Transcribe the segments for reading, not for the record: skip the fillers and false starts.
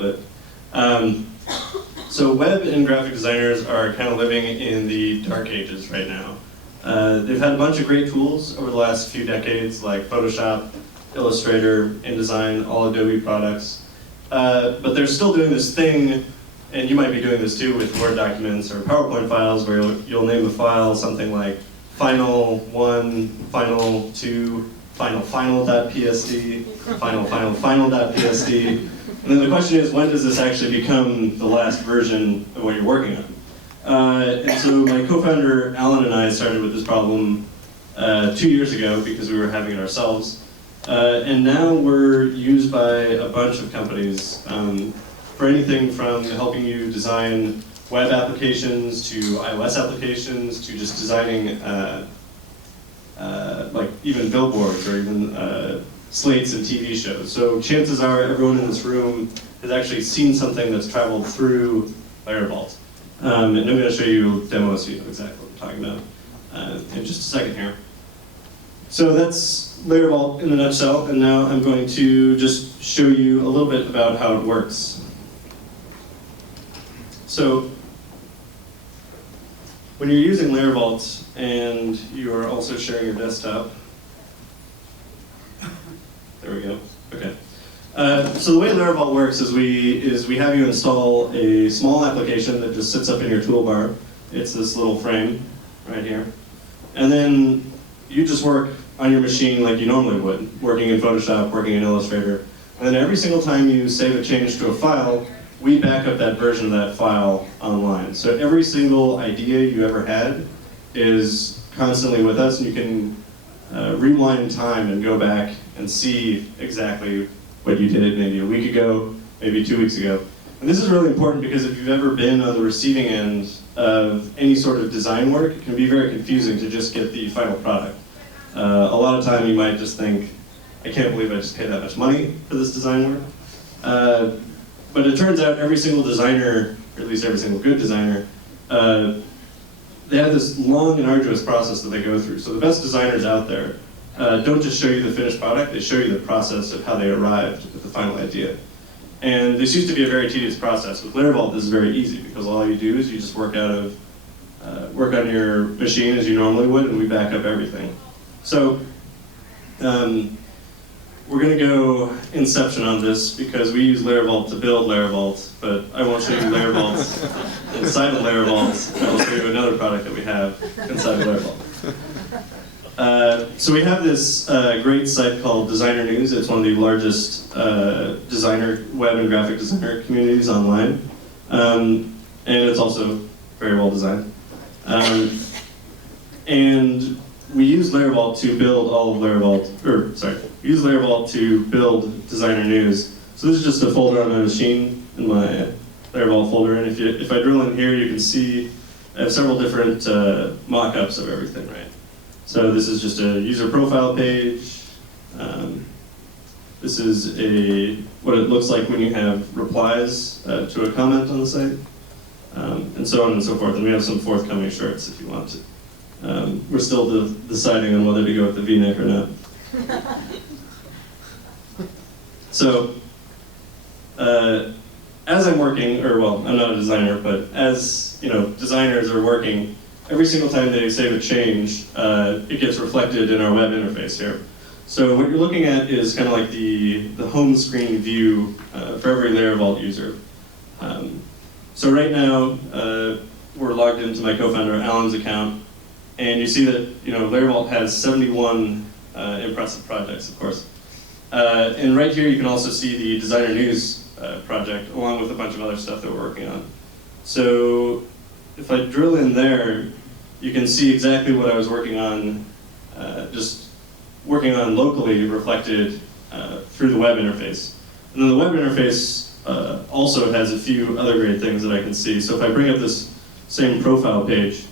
bit. So web and graphic designers are kind of living in the dark ages right now. They've had a bunch of great tools over the last few decades, like Photoshop, Illustrator, InDesign, all Adobe products. But they're still doing this thing, and you might be doing this too with Word documents or PowerPoint files, where you'll name the file something like final1, final2, final.psd, final.psd. And then the question is, when does this actually become the last version of what you're working on? And so my co-founder Alan and I started with this problem 2 years ago because we were having it ourselves. And now we're used by a bunch of companies for anything from helping you design web applications to iOS applications to just designing like even billboards or even slates and TV shows. So chances are everyone in this room has actually seen something that's traveled through LayerVault. And I'm going to show you a demo so you know exactly what I'm talking about in just a second here. So that's LayerVault in a nutshell, and now I'm going to just show you a little bit about how it works. So when you're using LayerVault and you are also sharing your desktop, there we go, okay. So the way LayerVault works is we have you install a small application that just sits up in your toolbar. It's this little frame right here. And then you just work on your machine like you normally would, working in Photoshop, working in Illustrator. And then every single time you save a change to a file, we back up that version of that file online. So every single idea you ever had is constantly with us, and you can rewind time and go back and see exactly what you did maybe a week ago, maybe 2 weeks ago. And this is really important because if you've ever been on the receiving end of any sort of design work, it can be very confusing to just get the final product. A lot of time you might just think, I can't believe I just paid that much money for this design work. But it turns out every single designer, or at least every single good designer, they have this long and arduous process that they go through. So the best designers out there don't just show you the finished product, they show you the process of how they arrived at the final idea. And this used to be a very tedious process. With LayerVault, this is very easy because all you do is you just work on your machine as you normally would, and we back up everything. So we're going to go Inception on this because we use LayerVault to build LayerVault, but I won't show you LayerVault inside of LayerVault. I will show you another product that we have inside of LayerVault. So we have this great site called Designer News. It's one of the largest designer, web and graphic designer communities online. And it's also very well designed. And we use LayerVault to build all of LayerVault, we use LayerVault to build Designer News. So this is just a folder on my machine in my LayerVault folder, and if I drill in here, you can see I have several different mock-ups of everything, right? So this is just a user profile page. This is what it looks like when you have replies to a comment on the site, and so on and so forth. And we have some forthcoming shirts if you want to. We're still deciding on whether to go with the V-neck or not. So, as I'm working, or well, I'm not a designer, but as designers are working, every single time they save a change, it gets reflected in our web interface here. So what you're looking at is kind of like the home screen view for every LayerVault user. So right now, we're logged into my co-founder Alan's account, and you see that LayerVault has 71 impressive projects, of course. And right here you can also see the Designer News project, along with a bunch of other stuff that we're working on. So if I drill in there, you can see exactly what I was working on, just working on locally reflected through the web interface. And then the web interface also has a few other great things that I can see. So if I bring up this same profile page,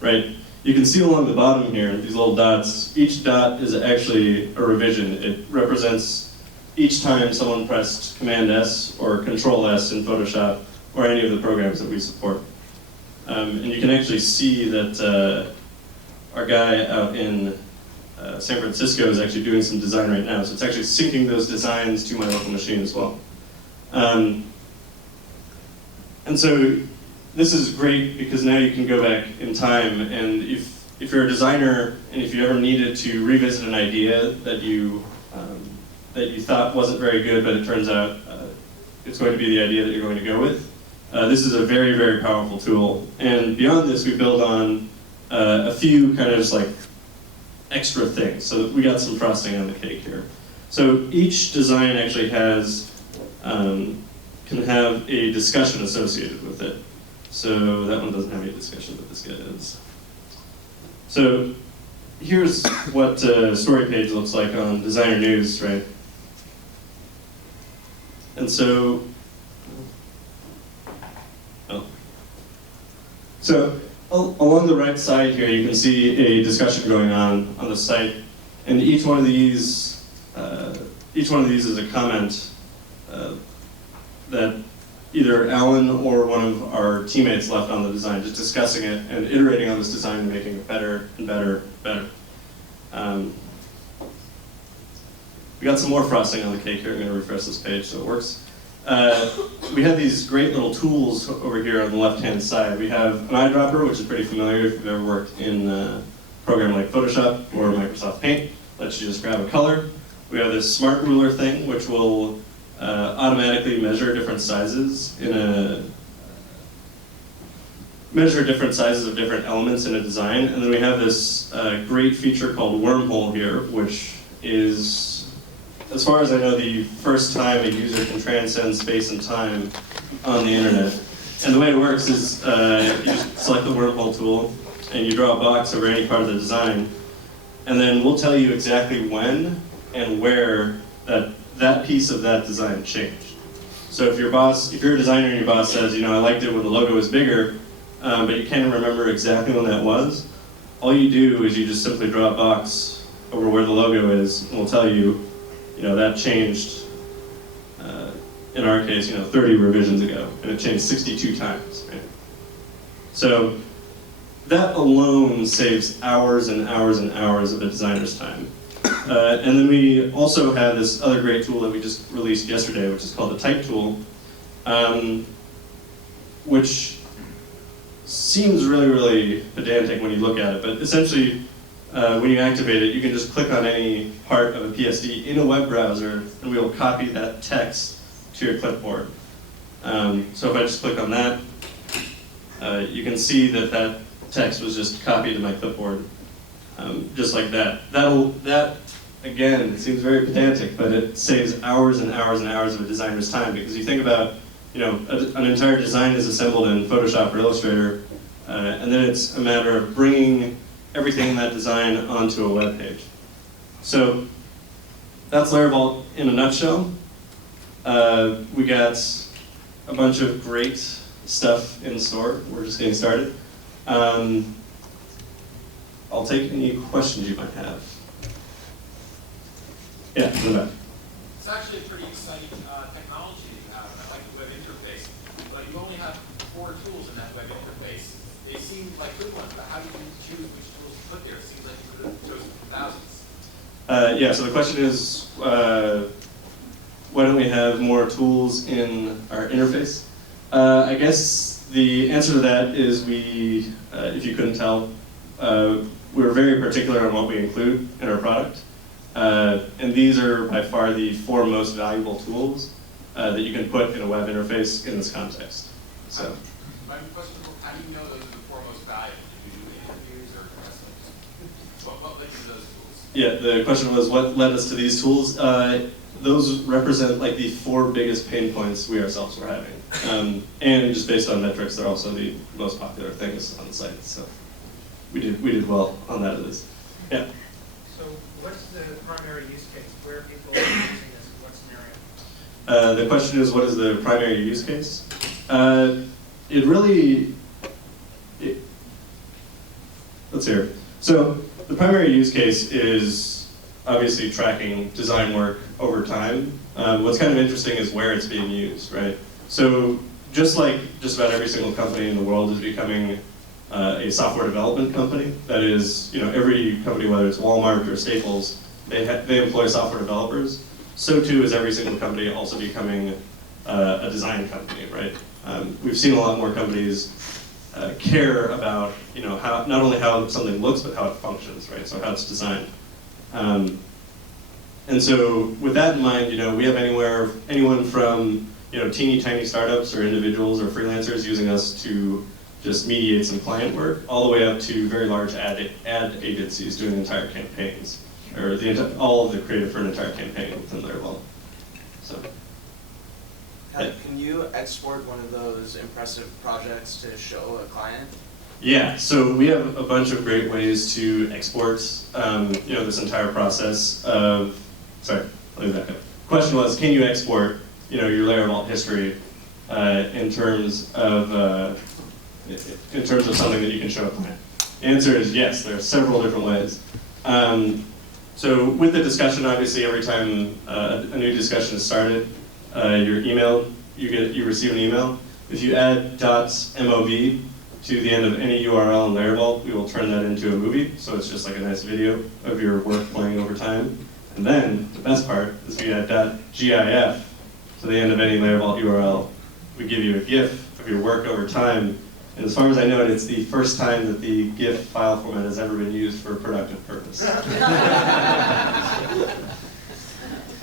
right, you can see along the bottom here, these little dots, each dot is actually a revision. It represents each time someone pressed Command-S or Control-S in Photoshop or any of the programs that we support. And you can actually see that our guy out in San Francisco is actually doing some design right now. So it's actually syncing those designs to my local machine as well. And so this is great because now you can go back in time, and if you're a designer and if you ever needed to revisit an idea that you thought wasn't very good, but it turns out it's going to be the idea that you're going to go with, this is a very, very powerful tool. And beyond this, we build on a few kind of just like extra things. So we got some frosting on the cake here. So each design actually has, can have a discussion associated with it. So that one doesn't have any discussion, but this guy does. So here's what a story page looks like on Designer News, right? And so, along the right side here, you can see a discussion going on the site, and each one of these is a comment that either Alan or one of our teammates left on the design, just discussing it and iterating on this design and making it better and better and better. We got some more frosting on the cake here. I'm going to refresh this page so it works. We have these great little tools over here on the left-hand side. We have an eyedropper, which is pretty familiar if you've ever worked in a program like Photoshop or Microsoft Paint. Lets you just grab a color. We have this smart ruler thing, which will automatically measure different sizes different sizes of different elements in a design. And then we have this great feature called Wormhole here, which is, as far as I know, the first time a user can transcend space and time on the internet. And the way it works is you just select the Wormhole tool and you draw a box over any part of the design, and then we'll tell you exactly when and where that piece of that design changed. So if you're a designer and your boss says, I liked it when the logo was bigger, but you can't remember exactly when that was, all you do is you just simply draw a box over where the logo is, and we'll tell you, that changed, in our case, 30 revisions ago, and it changed 62 times, right? So that alone saves hours and hours and hours of a designer's time. And then we also have this other great tool that we just released yesterday, which is called the Type tool, which seems really, really pedantic when you look at it, but essentially, when you activate it, you can just click on any part of a PSD in a web browser, and we will copy that text to your clipboard. So if I just click on that, you can see that text was just copied to my clipboard, just like that. That, again, it seems very pedantic, but it saves hours and hours and hours of a designer's time, because you think about, an entire design is assembled in Photoshop or Illustrator, and then it's a matter of bringing everything in that design onto a web page. So that's LayerVault in a nutshell. We got a bunch of great stuff in store. We're just getting started. I'll take any questions you might have. Yeah, in the back. It's actually a pretty exciting technology that you have, and I like the web interface. But you only have 4 tools in that web interface. They seem like good ones, but how do you choose which tools to put there? It seems like you could have chosen thousands. Yeah, so the question is, why don't we have more tools in our interface? I guess the answer to that is we, if you couldn't tell, we're very particular on what we include in our product. And these are by far the 4 most valuable tools that you can put in a web interface in this context. So, my question is, how do you know those are the 4 most valuable? Did you do interviews or questions? What led you to those tools? Yeah, the question was what led us to these tools. Those represent like the 4 biggest pain points we ourselves were having. And just based on metrics, they're also the most popular things on the site. So we did well on that at least. Yeah. So what's the primary use case? Where are people using this? What scenario? The question is, what is the primary use case? Let's hear. So the primary use case is obviously tracking design work over time. What's kind of interesting is where it's being used, right? So just like just about every single company in the world is becoming a software development company, that is, every company, whether it's Walmart or Staples, they employ software developers. So too is every single company also becoming a design company, right? We've seen a lot more companies care about, how not only how something looks, but how it functions, right? So how it's designed. And so with that in mind, we have anyone from teeny tiny startups or individuals or freelancers using us to just mediate some client work, all the way up to very large ad agencies doing entire campaigns, or all of the creative for an entire campaign within LayerVault. So. Can you export one of those impressive projects to show a client? Yeah, so we have a bunch of great ways to export, this entire process of. Sorry, let me back up. Question was, can you export, your LayerVault history in terms of something that you can show a client? The answer is yes. There are several different ways. So with the discussion, obviously, every time a new discussion is started, you receive an email. If you add .mov to the end of any URL in LayerVault, we will turn that into a movie. So it's just like a nice video of your work playing over time. And then the best part is if you add .gif to the end of any LayerVault URL, we give you a GIF of your work over time. And as far as I know, it's the first time that the GIF file format has ever been used for a productive purpose.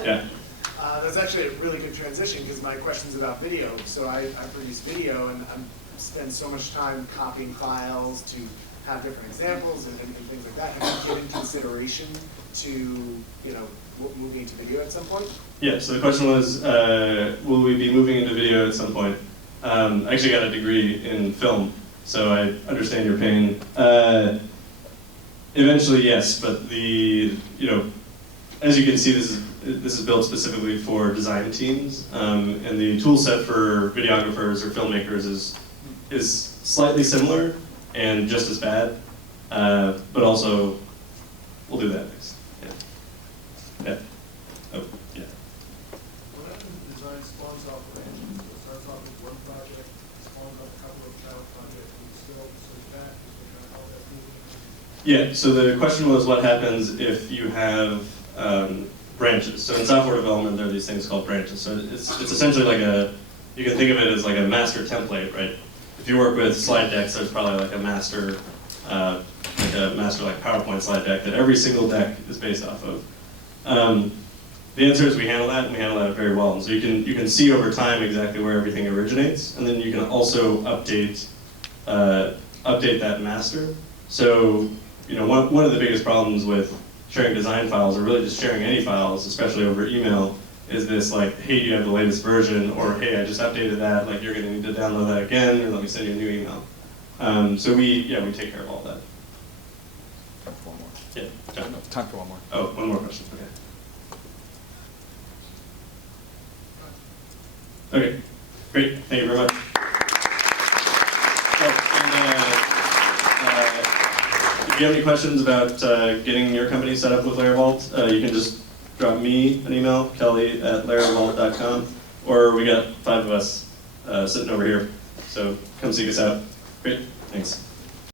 Yeah. That's actually a really good transition because my question's about video. So I produce video and I spend so much time copying files to have different examples and things like that. Have you given consideration to moving into video at some point? Yeah. So the question was, will we be moving into video at some point? I actually got a degree in film, so I understand your pain. Eventually, yes, but as you can see, this is built specifically for design teams, and the tool set for videographers or filmmakers is slightly similar and just as bad, but also we'll do that next. Yeah. Oh, yeah. What happens if design spawns off branches? So it starts off with one project, spawns off a couple of child projects, and you still switch back, just to how that moving? Yeah, so the question was what happens if you have branches. So in software development, there are these things called branches. So it's essentially like you can think of it as like a master template, right? If you work with slide decks, there's probably like a master PowerPoint slide deck that every single deck is based off of. The answer is we handle that, and we handle that very well. And so you can see over time exactly where everything originates, and then you can also update that master. So one of the biggest problems with sharing design files, or really just sharing any files, especially over email, is this like, hey, do you have the latest version, or hey, I just updated that, like you're going to need to download that again, or let me send you a new email. So we take care of all that. Time for one more. Yeah, John. No, time for one more. Oh, one more question. Okay. Okay, great. Thank you very much. If you have any questions about getting your company set up with LayerVault, you can just drop me an email, kelly@layervault.com, or we got 5 of us sitting over here. So come seek us out. Great. Thanks.